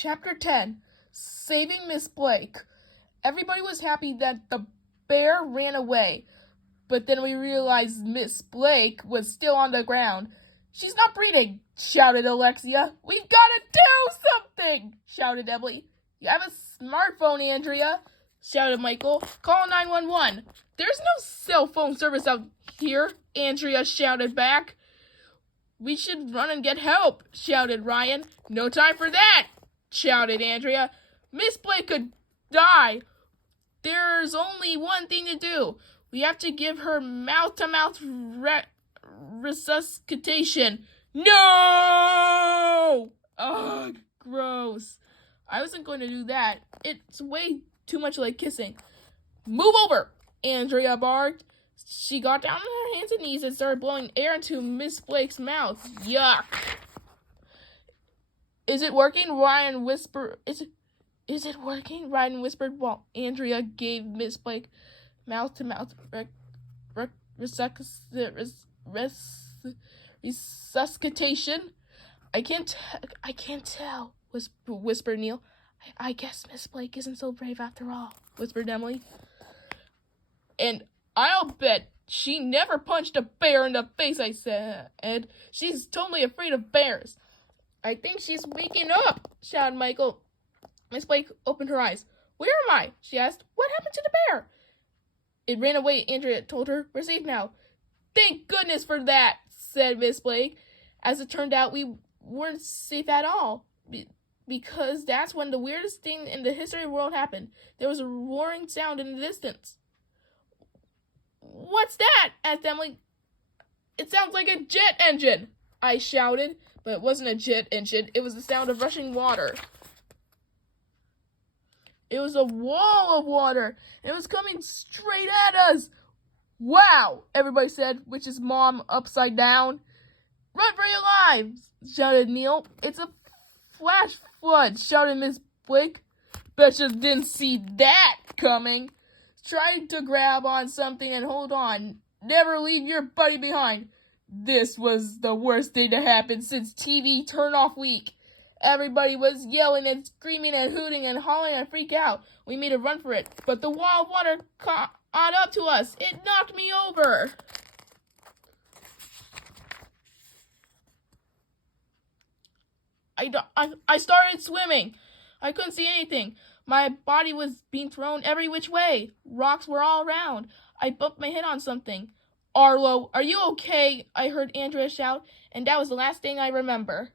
Chapter 10, Saving Miss Blake. Everybody was happy that the bear ran away, but then we realized Miss Blake was still on the ground. "She's not breathing," shouted Alexia. "We've got to do something," shouted Emily. "You have a smartphone, Andrea," shouted Michael. "Call 911. "There's no cell phone service out here," Andrea shouted back. "We should run and get help," shouted Ryan. "No time for that," shouted Andrea. "Miss Blake could die. There's only one thing to do. We have to give her mouth-to-mouth resuscitation." "No!" Ugh, gross. I wasn't going to do that. It's way too much like kissing. "Move over," Andrea barked. She got down on her hands and knees and started blowing air into Miss Blake's mouth. Yuck. "Is it working?" Ryan whispered. Is it working?" Ryan whispered while Andrea gave Miss Blake mouth-to-mouth resuscitation. I can't tell," whispered Neil. I guess Miss Blake isn't so brave after all," whispered Emily. "And I'll bet she never punched a bear in the face," I said. "And she's totally afraid of bears." "I think she's waking up," shouted Michael. Miss Blake opened her eyes. "Where am I?" she asked. "What happened to the bear?" "It ran away," Andrea told her. "We're safe now." "Thank goodness for that," said Miss Blake. As it turned out, we weren't safe at all, because that's when the weirdest thing in the history of the world happened. There was a roaring sound in the distance. "What's that?" asked Emily. "It sounds like a jet engine," I shouted, but it wasn't a jet engine. It was the sound of rushing water. It was a wall of water, and it was coming straight at us. "Wow," everybody said, which is Mom upside down. "Run for your lives," shouted Neil. "It's a flash flood," shouted Miss Blake. "Betcha didn't see that coming. Try to grab on something and hold on. Never leave your buddy behind." This was the worst thing to happen since TV turn-off week. Everybody was yelling and screaming and hooting and hollering and freak out. We made a run for it, but the wall of water caught up to us. It knocked me over. I started swimming. I couldn't see anything. My body was being thrown every which way. Rocks were all around. I bumped my head on something. "Arlo, are you okay?" I heard Andrea shout, and that was the last thing I remember.